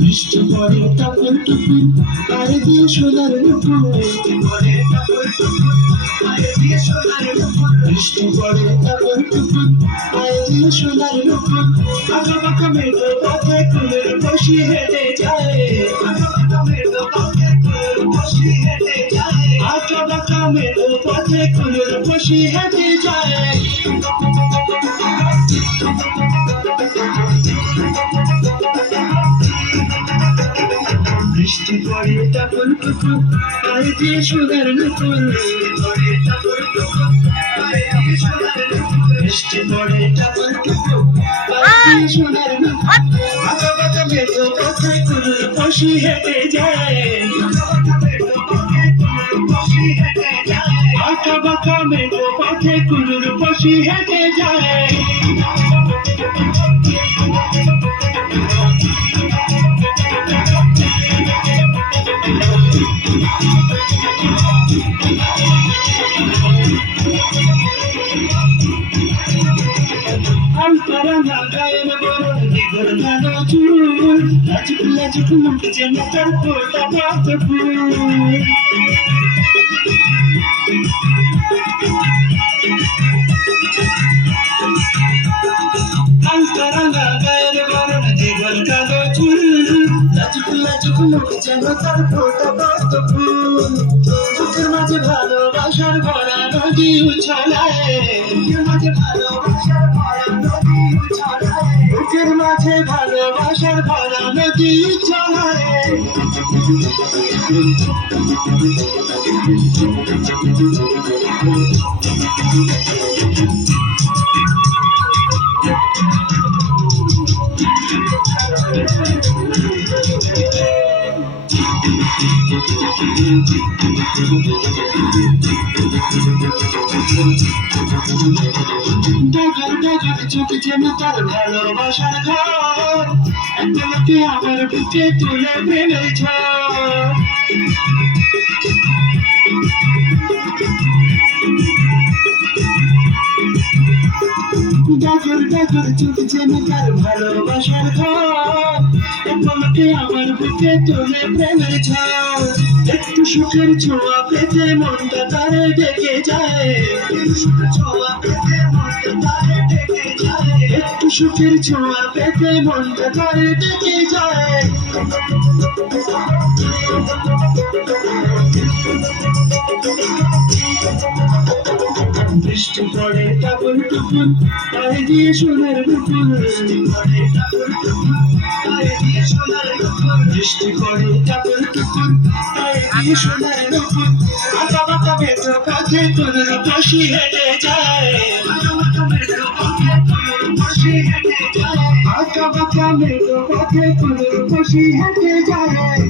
বৃষ্টি পড়ে টপর টুপুর পায়ে দিয়ে সোনার নুপুর। বৃষ্টি পড়ে টপর টুপুর পায়ে দিয়ে সোনার নুপুর। বৃষ্টি পড়ে টপর টুপুর পায়ে দিয়ে সোনার নুপুর। আঁকা বাঁকা মেঘো পথে কুলের বসি হেঁটে যায়। আঁকা বাঁকা মেঘো পথে কুলের বসি হেঁটে যায়। আঁকা বাঁকা মেঘো পথে কুলের বসি হেঁটে যায়। বৃষ্টি পড়ে টপর টুপুর পায়ে দিয়ে সোনার নুপুর। বৃষ্টি পড়ে টপর টুপুর পায়ে দিয়ে সোনার নুপুর। আঁকা বাঁকা মেঘো পথে কুলের বসি হেঁটে যায়। আঁকা বাঁকা মেঘো পথে কুলের বসি হেঁটে যায়। আলতারাঙা গায়ের বরণ দিগর গানো চুল। লাজুক লাজুক মুখ যেন তার ফোটা পাত ফুল। আলতারাঙা গায়ের বরণ দিগর গানো চুল। লাজুক লাজুক মুখ যেন তার ফোটা পাত ফুল। বুকের মাঝে ভালোবাসার ভরা নদী উছলায়। বুকের মাঝে ভালোবাসার ভরা নদী উছলায়। বুকের মাঝে ভালোবাসার ভরা নদী উছলায়। ডগর ডগর চোখ যেন তার ভালোবাসার ঘর। একদমকে আমার বুকে তুলে প্রেমের ঝড়। ডগর ডগর চোখ যেন তার ভালোবাসার ঘর। একদমকে আমার বুকে তুলে প্রেমের ঝড়। একটু সুখের ছোঁয়া পেতে মনটা তারে ডেকে যায়। একটু সুখের ছোঁয়া পেতে মনটা তারে ডেকে যায়। একটু সুখের ছোঁয়া পেতে মনটা তারে ডেকে যায়। বৃষ্টি পড়ে টপর টুপুর পায়ে দিয়ে সোনার নুপুর। বৃষ্টি পড়ে টপর টুপুর পায়ে দিয়ে সোনার নুপুর। বৃষ্টি পড়ে টপর টুপুর পায়ে দিয়ে সোনার নুপুর। আঁকা বাঁকা মেঘো পথে কুলের বসি হেঁটে যায়। আঁকা বাঁকা মেঘো পথে কুলের বসি হেঁটে যায়। আঁকা বাঁকা মেঘো পথে কুলের বসি হেঁটে যায়।